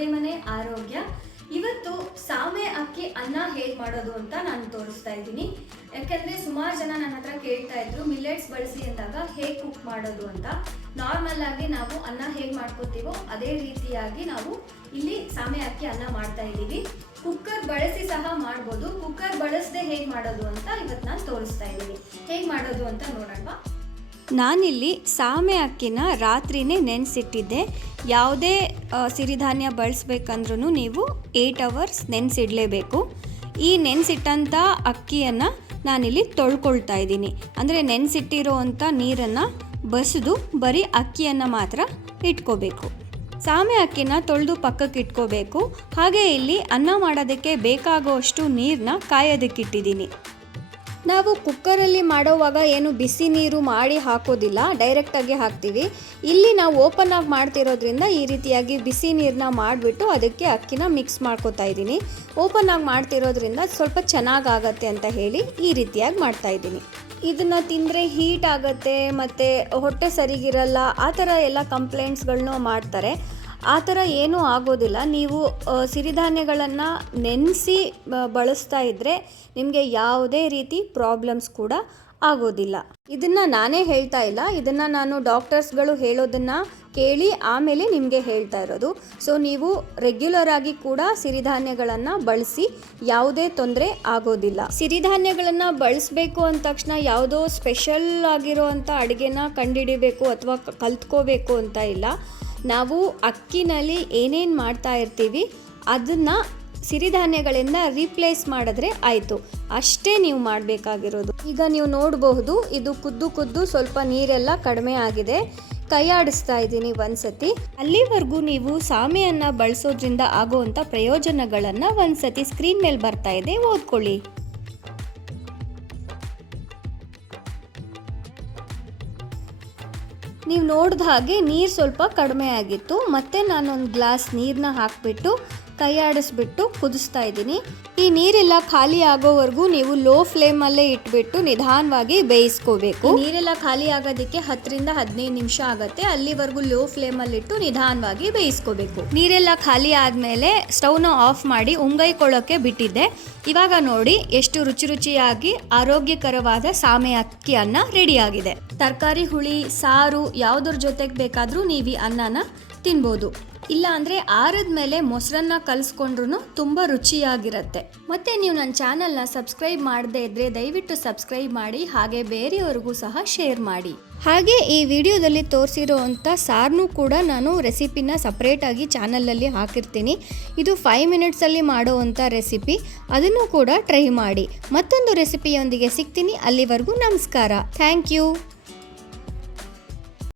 ಅಡುಗೆ ಮನೆ ಆರೋಗ್ಯ. ಇವತ್ತು ಸಾಮೆ ಅಕ್ಕಿ ಅನ್ನ ಹೇಗೆ ಮಾಡೋದು ಅಂತ ನಾನು ತೋರಿಸ್ತಾ ಇದ್ದೀನಿ. ಯಾಕೆಂದರೆ ಸುಮಾರು ಜನ ನನ್ನ ಹತ್ರ ಕೇಳ್ತಾ ಇದ್ರು ಮಿಲ್ಲೆಟ್ಸ್ ಬಳಸಿ ಅಂದಾಗ ಹೇಗೆ ಕುಕ್ ಮಾಡೋದು ಅಂತ. ನಾರ್ಮಲ್ ಆಗಿ ನಾವು ಅನ್ನ ಹೇಗೆ ಮಾಡ್ಕೋತೀವೋ ಅದೇ ರೀತಿಯಾಗಿ ನಾವು ಇಲ್ಲಿ ಸಾಮೆ ಅಕ್ಕಿ ಅನ್ನ ಮಾಡ್ತಾ ಇದ್ದೀವಿ. ಕುಕ್ಕರ್ ಬಳಸಿ ಸಹ ಮಾಡ್ಬೋದು. ಕುಕ್ಕರ್ ಬಳಸದೆ ಹೇಗೆ ಮಾಡೋದು ಅಂತ ಇವತ್ತು ನಾನು ತೋರಿಸ್ತಾ ಇದ್ದೀನಿ. ಹೇಗೆ ಮಾಡೋದು ಅಂತ ನೋಡೋಣ. ನಾನಿಲ್ಲಿ ಸಾಮೆ ಅಕ್ಕಿನ ರಾತ್ರಿನೇ ನೆನೆಸಿಟ್ಟಿದ್ದೆ. ಯಾವುದೇ ಸಿರಿಧಾನ್ಯ ಬಳಸ್ಬೇಕಂದ್ರೂ ನೀವು 8 ಅವರ್ಸ್ ನೆನೆಸಿಡಲೇಬೇಕು. ಈ ನೆನೆಸಿಟ್ಟಂಥ ಅಕ್ಕಿಯನ್ನು ನಾನಿಲ್ಲಿ ತೊಳ್ಕೊಳ್ತಾ ಇದ್ದೀನಿ. ಅಂದರೆ ನೆನೆಸಿಟ್ಟಿರೋ ಅಂಥ ನೀರನ್ನು ಬಸಿದು ಬರೀ ಅಕ್ಕಿಯನ್ನು ಮಾತ್ರ ಇಟ್ಕೋಬೇಕು. ಸಾಮೆ ಅಕ್ಕಿನ ತೊಳೆದು ಪಕ್ಕಕ್ಕೆ ಇಟ್ಕೋಬೇಕು. ಹಾಗೆ ಇಲ್ಲಿ ಅನ್ನ ಮಾಡೋದಕ್ಕೆ ಬೇಕಾಗುವಷ್ಟು ನೀರನ್ನ ಕಾಯೋದಕ್ಕಿಟ್ಟಿದ್ದೀನಿ. ನಾವು ಕುಕ್ಕರಲ್ಲಿ ಮಾಡೋವಾಗ ಏನು ಬಿಸಿ ನೀರು ಮಾಡಿ ಹಾಕೋದಿಲ್ಲ, ಡೈರೆಕ್ಟಾಗಿ ಹಾಕ್ತೀವಿ. ಇಲ್ಲಿ ನಾವು ಓಪನ್ ಆಗಿ ಮಾಡ್ತಿರೋದ್ರಿಂದ ಈ ರೀತಿಯಾಗಿ ಬಿಸಿ ನೀರನ್ನ ಮಾಡಿಬಿಟ್ಟು ಅದಕ್ಕೆ ಅಕ್ಕಿನ ಮಿಕ್ಸ್ ಮಾಡ್ಕೋತಾ ಇದ್ದೀನಿ. ಓಪನ್ ಆಗಿ ಮಾಡ್ತಿರೋದ್ರಿಂದ ಸ್ವಲ್ಪ ಚೆನ್ನಾಗಾಗತ್ತೆ ಅಂತ ಹೇಳಿ ಈ ರೀತಿಯಾಗಿ ಮಾಡ್ತಾಯಿದ್ದೀನಿ. ಇದನ್ನು ತಿಂದರೆ ಹೀಟ್ ಆಗುತ್ತೆ ಮತ್ತು ಹೊಟ್ಟೆ ಸರಿಗಿರಲ್ಲ, ಆ ಥರ ಎಲ್ಲ ಕಂಪ್ಲೇಂಟ್ಸ್ಗಳನ್ನೂ ಮಾಡ್ತಾರೆ. ಆ ಥರ ಏನೂ ಆಗೋದಿಲ್ಲ. ನೀವು ಸಿರಿಧಾನ್ಯಗಳನ್ನು ನೆನೆಸಿ ಬಳಸ್ತಾ ಇದ್ದರೆ ನಿಮಗೆ ಯಾವುದೇ ರೀತಿ ಪ್ರಾಬ್ಲಮ್ಸ್ ಕೂಡ ಆಗೋದಿಲ್ಲ. ಇದನ್ನು ನಾನೇ ಹೇಳ್ತಾ ಇಲ್ಲ, ಇದನ್ನು ನಾನು ಡಾಕ್ಟರ್ಸ್ಗಳು ಹೇಳೋದನ್ನು ಕೇಳಿ ಆಮೇಲೆ ನಿಮಗೆ ಹೇಳ್ತಾ ಇರೋದು. ಸೊ ನೀವು ರೆಗ್ಯುಲರ್ ಆಗಿ ಕೂಡ ಸಿರಿಧಾನ್ಯಗಳನ್ನು ಬಳಸಿ, ಯಾವುದೇ ತೊಂದರೆ ಆಗೋದಿಲ್ಲ. ಸಿರಿಧಾನ್ಯಗಳನ್ನು ಬಳಸಬೇಕು ಅಂದ ತಕ್ಷಣ ಯಾವುದೋ ಸ್ಪೆಷಲ್ ಆಗಿರೋ ಅಂಥ ಅಡುಗೆನ ಕಂಡುಹಿಡಿಬೇಕು ಅಥವಾ ಕಲ್ತ್ಕೋಬೇಕು ಅಂತ ಇಲ್ಲ. ನಾವು ಅಕ್ಕಿನಲ್ಲಿ ಏನೇನು ಮಾಡ್ತಾ ಇರ್ತೀವಿ ಅದನ್ನು ಸಿರಿಧಾನ್ಯಗಳಿಂದ ರೀಪ್ಲೇಸ್ ಮಾಡಿದ್ರೆ ಆಯಿತು, ಅಷ್ಟೇ ನೀವು ಮಾಡಬೇಕಾಗಿರೋದು. ಈಗ ನೀವು ನೋಡಬಹುದು, ಇದು ಕುದ್ದು ಸ್ವಲ್ಪ ನೀರೆಲ್ಲ ಕಡಿಮೆ ಆಗಿದೆ. ಕೈ ಆಡಿಸ್ತಾ ಇದ್ದೀನಿ ಒಂದ್ಸತಿ. ಅಲ್ಲಿವರೆಗೂ ನೀವು ಸಾಮೆಯನ್ನು ಬಳಸೋದ್ರಿಂದ ಆಗೋವಂಥ ಪ್ರಯೋಜನಗಳನ್ನು ಒಂದ್ಸತಿ ಸ್ಕ್ರೀನ್ ಮೇಲೆ ಬರ್ತಾ ಇದೆ, ಓದ್ಕೊಳ್ಳಿ. ನೀವು ನೋಡಿದ ಹಾಗೆ ನೀರು ಸ್ವಲ್ಪ ಕಡಿಮೆ ಆಗಿತ್ತು. ಮತ್ತು ನಾನೊಂದು ಗ್ಲಾಸ್ ನೀರನ್ನ ಹಾಕಿಬಿಟ್ಟು ಕೈ ಆಡಿಸ್ಬಿಟ್ಟು ಕುದಿಸ್ತಾ ಇದ್ದೀನಿ. ಈ ನೀರೆಲ್ಲ ಖಾಲಿ ಆಗೋವರೆಗೂ ನೀವು ಲೋ ಫ್ಲೇಮಲ್ಲೇ ಇಟ್ಬಿಟ್ಟು ನಿಧಾನವಾಗಿ ಬೇಯಿಸ್ಕೋಬೇಕು. ನೀರೆಲ್ಲ ಖಾಲಿ ಆಗೋದಕ್ಕೆ 10 ರಿಂದ 15 ನಿಮಿಷ ಆಗುತ್ತೆ. ಅಲ್ಲಿವರೆಗೂ ಲೋ ಫ್ಲೇಮಲ್ಲಿಟ್ಟು ನಿಧಾನವಾಗಿ ಬೇಯಿಸ್ಕೋಬೇಕು. ನೀರೆಲ್ಲ ಖಾಲಿ ಆದಮೇಲೆ ಸ್ಟವ್ನ ಆಫ್ ಮಾಡಿ ಉಂಗೈಕೊಳ್ಳೋಕ್ಕೆ ಬಿಟ್ಟಿದ್ದೆ. ಇವಾಗ ನೋಡಿ ಎಷ್ಟು ರುಚಿಯಾಗಿ ಆರೋಗ್ಯಕರವಾದ ಸಾಮೆ ಅಕ್ಕಿ ಅನ್ನ ರೆಡಿಯಾಗಿದೆ. ತರಕಾರಿ, ಹುಳಿ, ಸಾರು ಯಾವುದ್ರ ಜೊತೆಗೆ ಬೇಕಾದರೂ ನೀವು ಈ ಅನ್ನನ ತಿನ್ಬೋದು. ಇಲ್ಲ ಅಂದರೆ ಆರದ ಮೇಲೆ ಮೊಸರನ್ನ ಕಲಿಸ್ಕೊಂಡ್ರೂ ತುಂಬ ರುಚಿಯಾಗಿರುತ್ತೆ. ಮತ್ತು ನೀವು ನನ್ನ ಚಾನಲ್ನ ಸಬ್ಸ್ಕ್ರೈಬ್ ಮಾಡದೇ ಇದ್ದರೆ ದಯವಿಟ್ಟು ಸಬ್ಸ್ಕ್ರೈಬ್ ಮಾಡಿ, ಹಾಗೆ ಬೇರೆಯವ್ರಿಗೂ ಸಹ ಶೇರ್ ಮಾಡಿ. ಹಾಗೆ ಈ ವಿಡಿಯೋದಲ್ಲಿ ತೋರಿಸಿರೋ ಅಂಥ ಸಾರನ್ನು ಕೂಡ ನಾನು ರೆಸಿಪಿನ ಸಪ್ರೇಟಾಗಿ ಚಾನಲಲ್ಲಿ ಹಾಕಿರ್ತೀನಿ. ಇದು 5 ಮಿನಿಟ್ಸಲ್ಲಿ ಮಾಡೋವಂಥ ರೆಸಿಪಿ, ಅದನ್ನು ಕೂಡ ಟ್ರೈ ಮಾಡಿ. ಮತ್ತೊಂದು ರೆಸಿಪಿಯೊಂದಿಗೆ ಸಿಗ್ತೀನಿ. ಅಲ್ಲಿವರೆಗೂ ನಮಸ್ಕಾರ. Thank you.